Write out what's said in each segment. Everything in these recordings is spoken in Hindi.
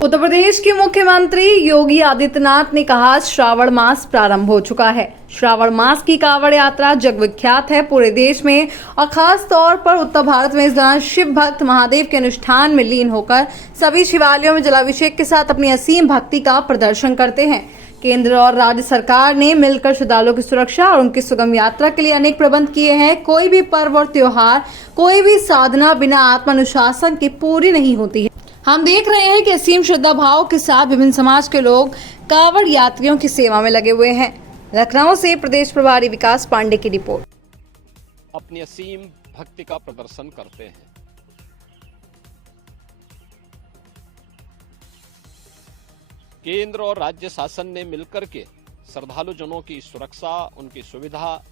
उत्तर प्रदेश के मुख्यमंत्री योगी आदित्यनाथ ने कहा श्रावण मास प्रारंभ हो चुका है। श्रावण मास की कांवड़ यात्रा जगविख्यात है पूरे देश में और खास तौर पर उत्तर भारत में इस दौरान शिव भक्त महादेव के अनुष्ठान में लीन होकर सभी शिवालयों में जलाभिषेक के साथ अपनी असीम भक्ति का प्रदर्शन करते हैं। केंद्र और राज्य सरकार ने मिलकर श्रद्धालुओं की सुरक्षा और उनकी सुगम यात्रा के लिए अनेक प्रबंध किए हैं। कोई भी पर्व और त्योहार, कोई भी साधना बिना आत्मानुशासन के पूरी नहीं होती है। हम देख रहे हैं कि असीम श्रद्धा भाव के साथ विभिन्न समाज के लोग कांवड़ यात्रियों की सेवा में लगे हुए हैं। लखनऊ से प्रदेश प्रभारी विकास पांडे की रिपोर्ट। अपनी असीम भक्ति का प्रदर्शन करते हैं। केंद्र और राज्य शासन ने मिलकर के श्रद्धालु जनों की सुरक्षा, उनकी सुविधा,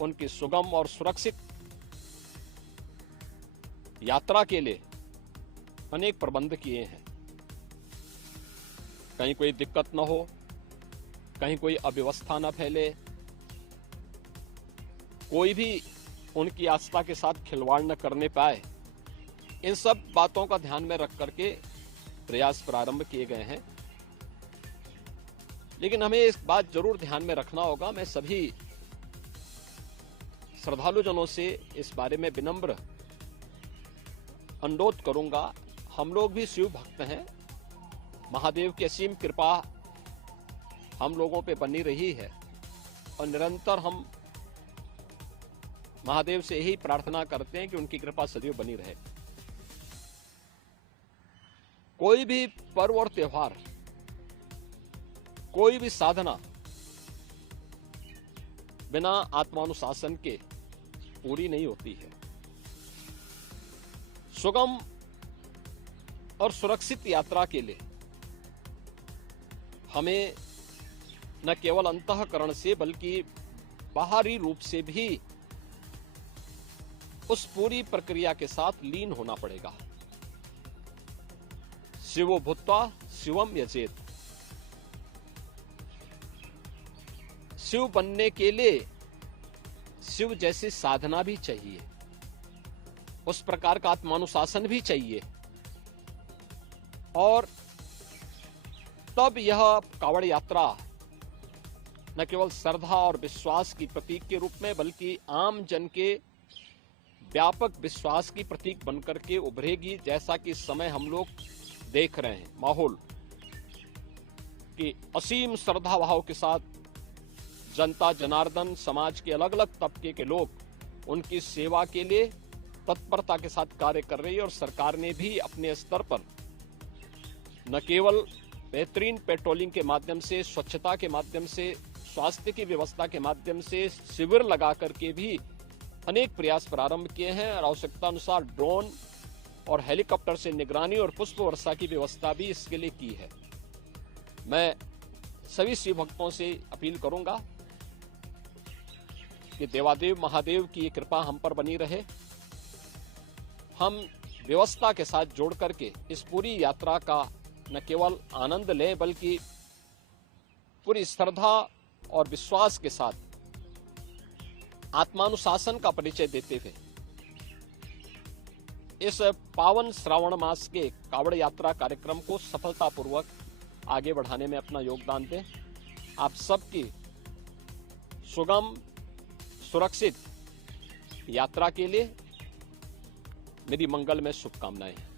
उनकी सुगम और सुरक्षित यात्रा के लिए अनेक प्रबंध किए हैं। कहीं कोई दिक्कत न हो, कहीं कोई अव्यवस्था न फैले, कोई भी उनकी आस्था के साथ खिलवाड़ न करने पाए, इन सब बातों का ध्यान में रख करके प्रयास प्रारंभ किए गए हैं। लेकिन हमें इस बात जरूर ध्यान में रखना होगा, मैं सभी श्रद्धालु जनों से इस बारे में विनम्र अनुरोध करूंगा। हम लोग भी शिव भक्त हैं, महादेव की असीम कृपा हम लोगों पे बनी रही है और निरंतर हम महादेव से यही प्रार्थना करते हैं कि उनकी कृपा सदैव बनी रहे। कोई भी पर्व और त्योहार, कोई भी साधना बिना आत्मानुशासन के पूरी नहीं होती है। सुगम और सुरक्षित यात्रा के लिए हमें न केवल अंतःकरण से बल्कि बाहरी रूप से भी उस पूरी प्रक्रिया के साथ लीन होना पड़ेगा। शिवो भूत्वा शिवम यजेत। शिव बनने के लिए शिव जैसी साधना भी चाहिए, उस प्रकार का आत्मानुशासन भी चाहिए और तब यह कांवड़ यात्रा न केवल श्रद्धा और विश्वास की प्रतीक के रूप में बल्कि आम जन के व्यापक विश्वास की प्रतीक बनकर के उभरेगी। जैसा कि इस समय हम लोग देख रहे हैं माहौल कि असीम श्रद्धा भाव के साथ जनता जनार्दन, समाज के अलग अलग तबके के लोग उनकी सेवा के लिए तत्परता के साथ कार्य कर रही है और सरकार ने भी अपने स्तर पर न केवल बेहतरीन पेट्रोलिंग के माध्यम से, स्वच्छता के माध्यम से, स्वास्थ्य की व्यवस्था के माध्यम से शिविर लगा करके भी अनेक प्रयास प्रारंभ किए हैं और आवश्यकता अनुसार ड्रोन और हेलीकॉप्टर से निगरानी और पुष्प वर्षा की व्यवस्था भी इसके लिए की है। मैं सभी शिव भक्तों से अपील करूंगा कि देवादेव महादेव की कृपा हम पर बनी रहे। हम व्यवस्था के साथ जोड़ करके इस पूरी यात्रा का न केवल आनंद लें बल्कि पूरी श्रद्धा और विश्वास के साथ आत्मानुशासन का परिचय देते हुए इस पावन श्रावण मास के कांवड़ यात्रा कार्यक्रम को सफलतापूर्वक आगे बढ़ाने में अपना योगदान दें। आप सबकी सुगम सुरक्षित यात्रा के लिए मेरी मंगलमय शुभकामनाएं हैं।